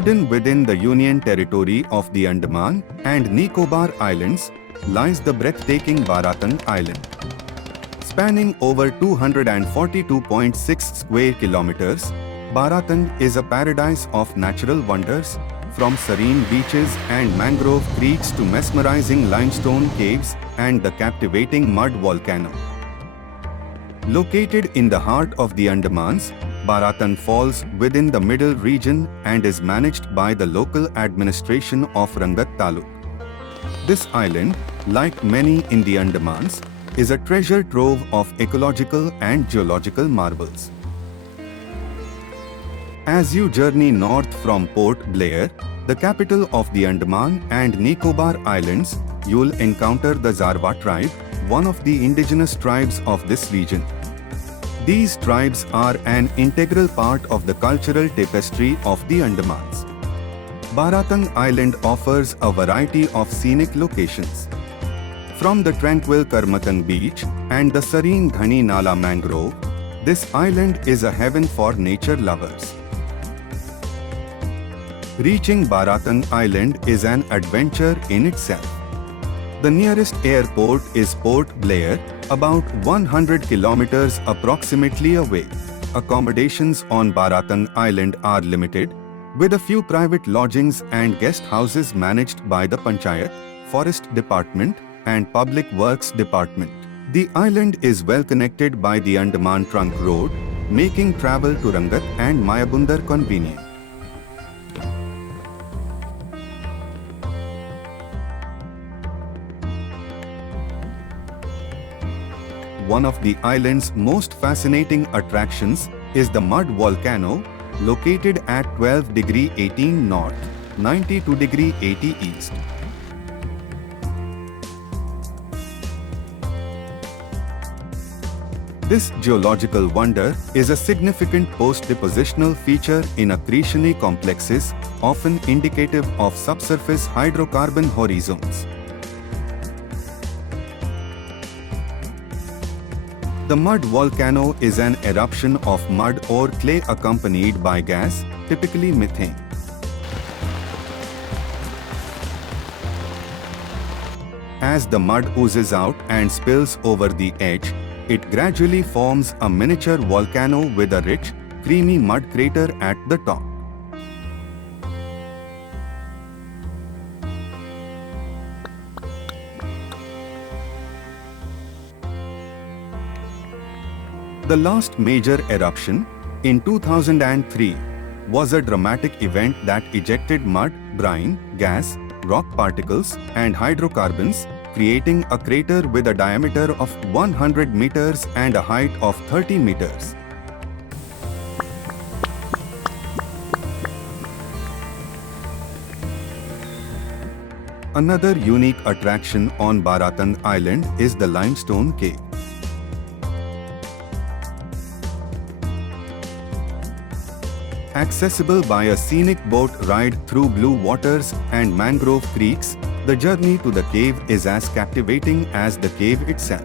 Hidden within the Union Territory of the Andaman and Nicobar Islands lies the breathtaking Baratang Island. Spanning over 242.6 square kilometers, Baratang is a paradise of natural wonders, from serene beaches and mangrove creeks to mesmerizing limestone caves and the captivating mud volcano. Located in the heart of the Andamans, Baratang falls within the middle region and is managed by the local administration of Rangat Taluk. This island, like many in the Andamans, is a treasure trove of ecological and geological marvels. As you journey north from Port Blair, the capital of the Andaman and Nicobar Islands, you'll encounter the Zarwa tribe, one of the indigenous tribes of this region. These tribes are an integral part of the cultural tapestry of the Andamans. Baratang Island offers a variety of scenic locations. From the tranquil Karmatang beach and the serene Ghani Nala mangrove, this island is a heaven for nature lovers. Reaching Baratang Island is an adventure in itself. The nearest airport is Port Blair, about 100 kilometers approximately away. Accommodations on Baratang Island are limited, with a few private lodgings and guest houses managed by the Panchayat, Forest Department, and Public Works Department. The island is well connected by the Andaman Trunk Road, making travel to Rangat and Mayabundar convenient. One of the island's most fascinating attractions is the mud volcano, located at 12°18 north, 92°80 east. This geological wonder is a significant post-depositional feature in accretionary complexes, often indicative of subsurface hydrocarbon horizons. The mud volcano is an eruption of mud or clay accompanied by gas, typically methane. As the mud oozes out and spills over the edge, it gradually forms a miniature volcano with a rich, creamy mud crater at the top. The last major eruption, in 2003, was a dramatic event that ejected mud, brine, gas, rock particles, and hydrocarbons, creating a crater with a diameter of 100 meters and a height of 30 meters. Another unique attraction on Baratang Island is the Limestone Cave. Accessible by a scenic boat ride through blue waters and mangrove creeks, the journey to the cave is as captivating as the cave itself.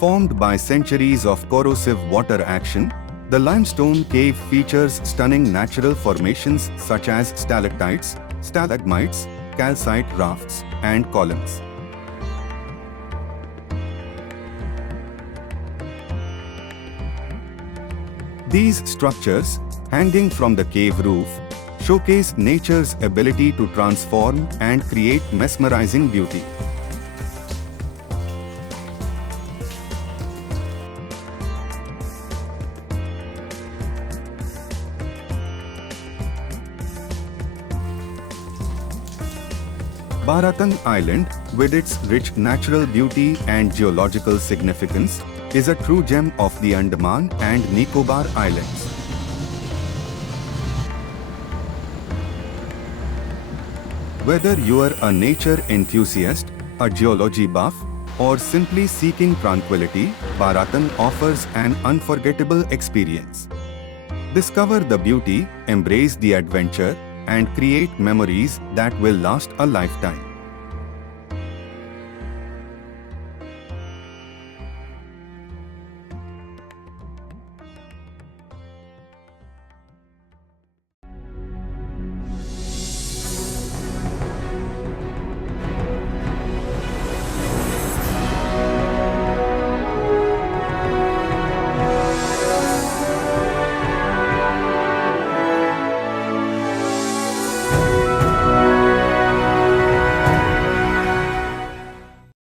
Formed by centuries of corrosive water action, the limestone cave features stunning natural formations such as stalactites, stalagmites, calcite rafts, and columns. These structures, hanging from the cave roof, showcase nature's ability to transform and create mesmerizing beauty. Baratang Island, with its rich natural beauty and geological significance, is a true gem of the Andaman and Nicobar Islands. Whether you are a nature enthusiast, a geology buff, or simply seeking tranquility, Baratang offers an unforgettable experience. Discover the beauty, embrace the adventure, and create memories that will last a lifetime.